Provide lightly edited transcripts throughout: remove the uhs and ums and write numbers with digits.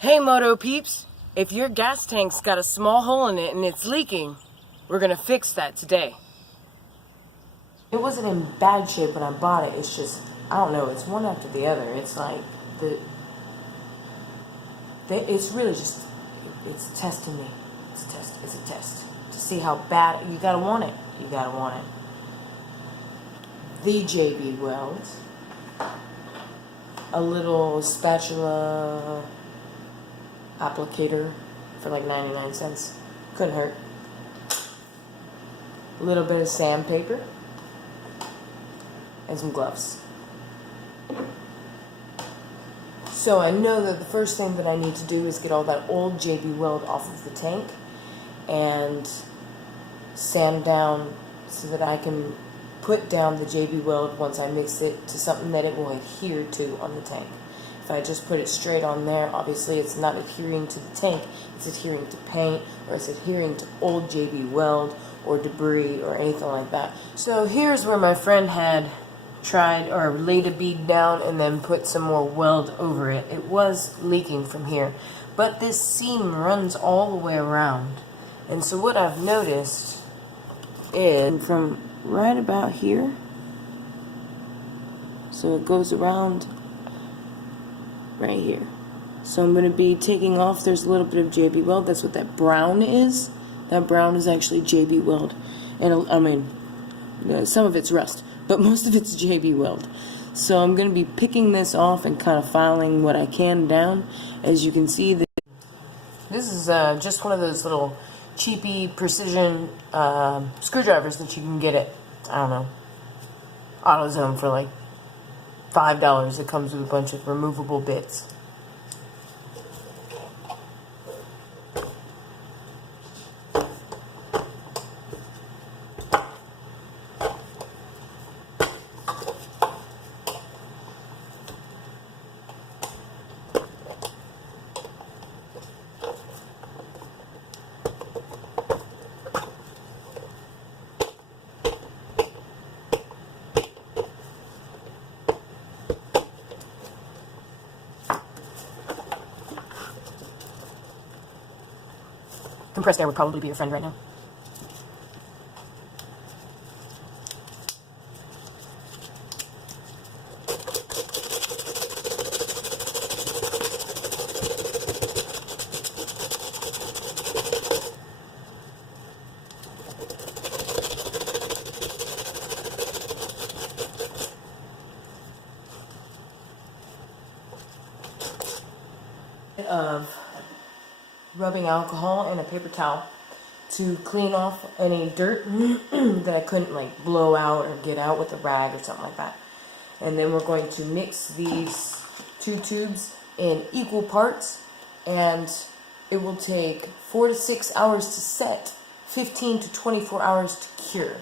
Hey Moto peeps, if your gas tank's got a small hole in it and it's leaking, we're gonna fix that today. It wasn't in bad shape when I bought it, it's just, I don't know, it's one after the other. It's like, it's really just, it's testing me. It's a test. To see how bad, you gotta want it. You gotta want it. The J.B Weld. A little spatula applicator for like 99 cents. Couldn't hurt. A little bit of sandpaper. And some gloves. So I know that the first thing that I need to do is get all that old J.B Weld off of the tank and sand down so that I can put down the J.B Weld once I mix it to something that it will adhere to on the tank. If I just put it straight on there, obviously it's not adhering to the tank, it's adhering to paint, or it's adhering to old J.B Weld or debris or anything like that. So here's where my friend had tried or laid a bead down and then put some more weld over it. It was leaking from here, but this seam runs all the way around. And so what I've noticed is from right about here, so it goes around right here. So I'm going to be taking off, there's a little bit of J.B Weld, that's what that brown is. That brown is actually J.B Weld. And I mean, some of it's rust, but most of it's J.B Weld. So I'm going to be picking this off and kind of filing what I can down. As you can see, this is just one of those little cheapy precision screwdrivers that you can get at, I don't know, AutoZone for like $5. It comes with a bunch of removable bits. Compressed air would probably be your friend right now. Of rubbing alcohol and a paper towel to clean off any dirt that I couldn't like blow out or get out with a rag or something like that. And then we're going to mix these two tubes in equal parts, and it will take 4 to 6 hours to set, 15 to 24 hours to cure.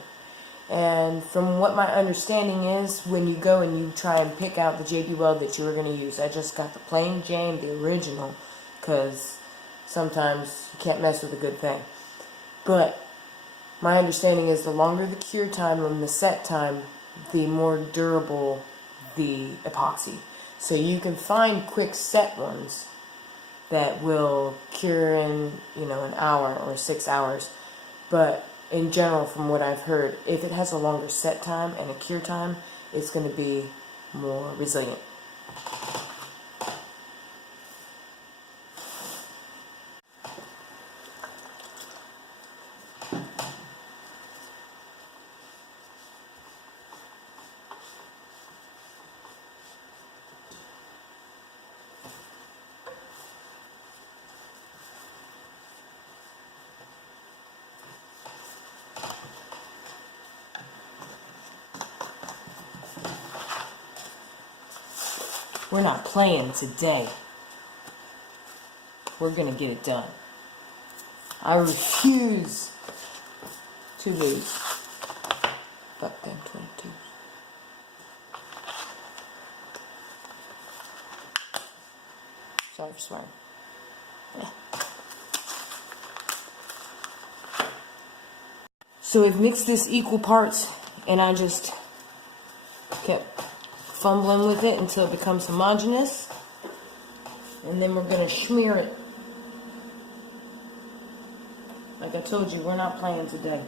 And from what my understanding is, when you go and you try and pick out the J.B Weld that you were going to use, I just got the plain Jane, the original, because sometimes you can't mess with a good thing. But my understanding is the longer the cure time and the set time, the more durable the epoxy. So you can find quick set ones that will cure in, an hour or 6 hours. But in general, from what I've heard, if it has a longer set time and a cure time, it's going to be more resilient. We're not playing today. We're gonna get it done. I refuse to lose. Fuck them 22s. Sorry for swearing. So we've mixed this equal parts, and I just kept fumbling with it until it becomes homogeneous. And then we're going to smear it. Like I told you, we're not playing today.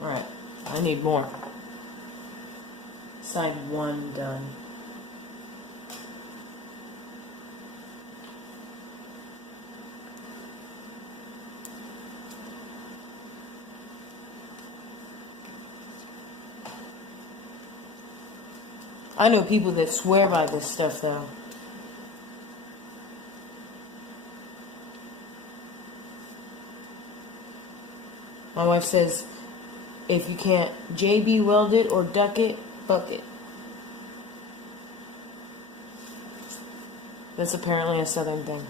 Alright, I need more. Side 1 done. I know people that swear by this stuff though. My wife says, if you can't J.B. Weld it or duck it, buck it. That's apparently a southern thing.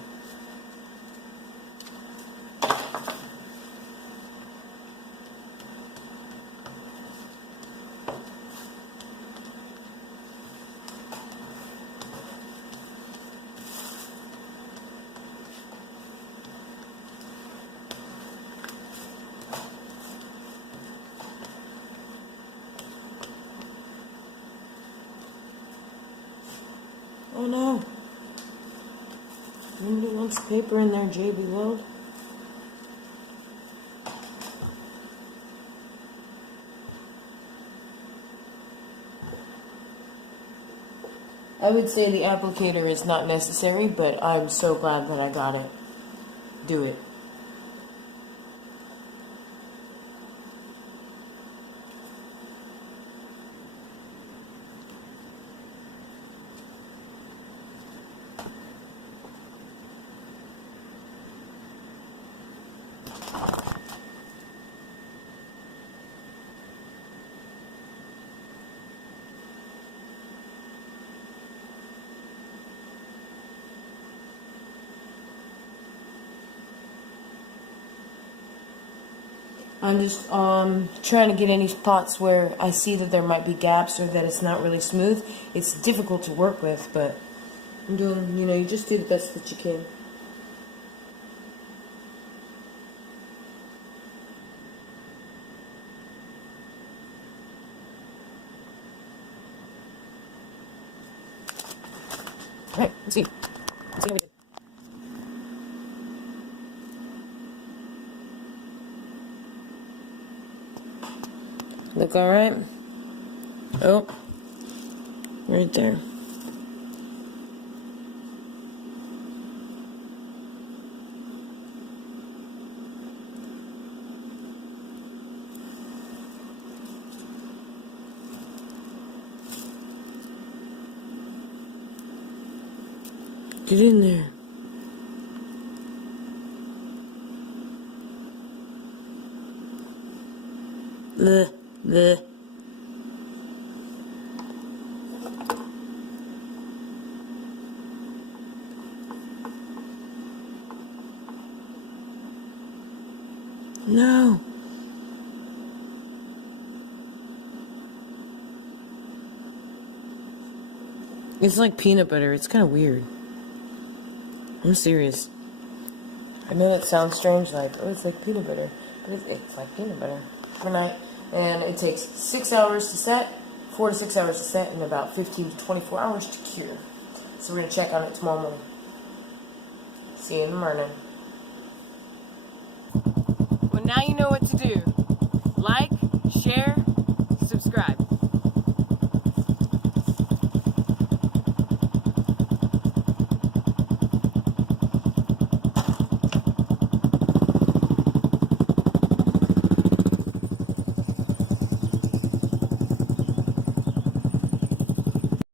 Oh no. Anybody wants paper in there, J.B. Weld? I would say the applicator is not necessary, but I'm so glad that I got it. Do it. I'm just trying to get any spots where I see that there might be gaps or that it's not really smooth. It's difficult to work with, but I'm doing, you just do the best that you can. Alright, let's see. Let's see everything. Look alright? Oh, right there. Get in there. The. No. It's like peanut butter. It's kind of weird. I'm serious. I know that sounds strange, like, oh, it's like peanut butter. But it's like peanut butter. Overnight. And it takes 6 hours to set, 4 to 6 hours to set, and about 15 to 24 hours to cure. So we're going to check on it tomorrow morning. See you in the morning. Well, now you know what to do. Like, share,